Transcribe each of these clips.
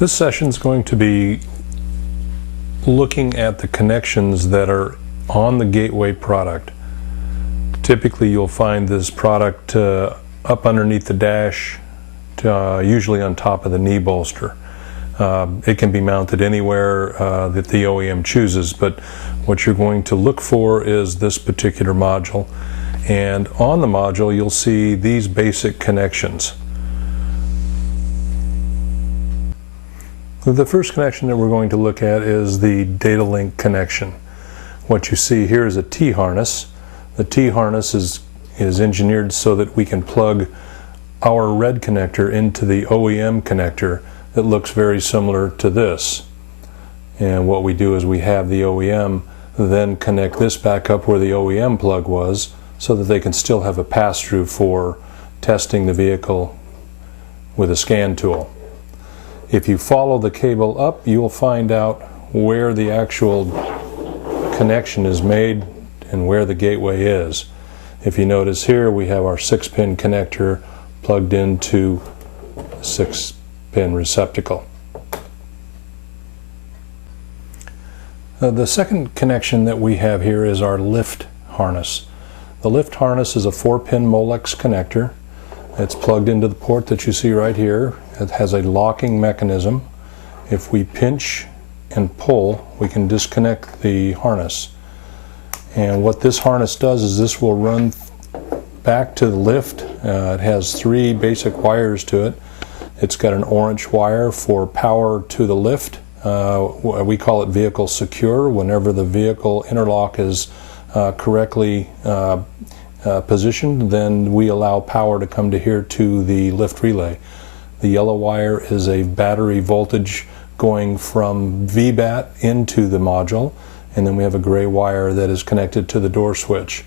This session is going to be looking at the connections that are on the gateway product. Typically you'll find this product up underneath the dash, usually on top of the knee bolster. It can be mounted anywhere that the OEM chooses, but what you're going to look for is this particular module. And on the module you'll see these basic connections. The first connection that we're going to look at is the Datalink connection. What you see here is a T-harness. The T-harness is engineered so that we can plug our red connector into the OEM connector that looks very similar to this. And what we do is we have the OEM then connect this back up where the OEM plug was so that they can still have a pass-through for testing the vehicle with a scan tool. If you follow the cable up, you'll find out where the actual connection is made and where the gateway is. If you notice here, we have our 6-pin connector plugged into a 6-pin receptacle. The second connection that we have here is our lift harness. The lift harness is a 4-pin Molex connector. It's plugged into the port that you see right here. It has a locking mechanism. If we pinch and pull, we can disconnect the harness. And what this harness does is this will run back to the lift. It has 3 basic wires to it. It's got an orange wire for power to the lift. We call it vehicle secure. Whenever the vehicle interlock is correctly positioned, then we allow power to come to here to the lift relay. The yellow wire is a battery voltage going from VBAT into the module, and then we have a gray wire that is connected to the door switch.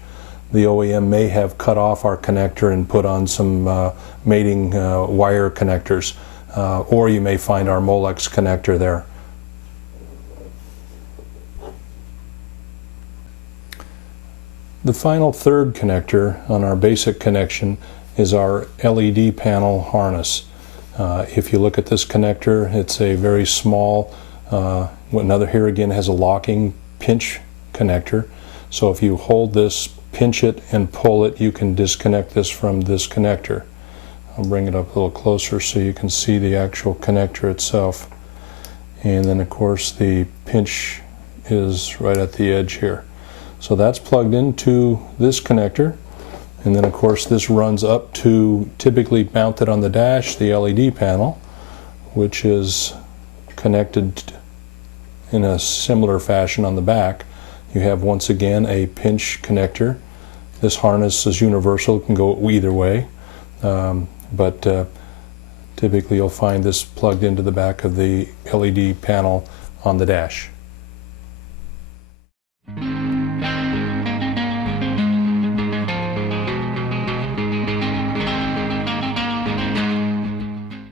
The OEM may have cut off our connector and put on some mating wire connectors, or you may find our Molex connector there. The final third connector on our basic connection is our LED panel harness. If you look at this connector, it's a very small, another here again has a locking pinch connector. So if you hold this, pinch it and pull it, you can disconnect this from this connector. I'll bring it up a little closer so you can see the actual connector itself. And then of course the pinch is right at the edge here. So that's plugged into this connector, and then of course this runs up to, typically mounted on the dash, the LED panel, which is connected in a similar fashion on the back. You have once again a pinch connector. This harness is universal, it can go either way, but typically you'll find this plugged into the back of the LED panel on the dash.